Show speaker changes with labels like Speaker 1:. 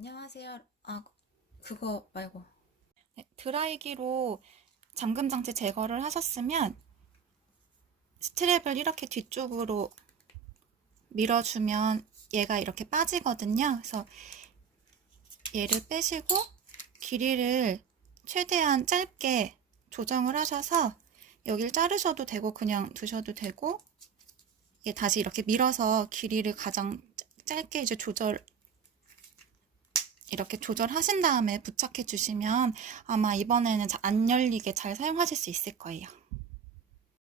Speaker 1: 안녕하세요. 아, 그거 말고. 네, 드라이기로 잠금 장치 제거를 하셨으면 스트랩을 이렇게 뒤쪽으로 밀어주면 얘가 이렇게 빠지거든요. 그래서 얘를 빼시고 길이를 최대한 짧게 조정을 하셔서 여기를 자르셔도 되고 그냥 두셔도 되고 얘 다시 이렇게 밀어서 길이를 가장 짧게 이제 조절 이렇게 조절하신 다음에 부착해 주시면 아마 이번에는 안 열리게 잘 사용하실 수 있을 거예요.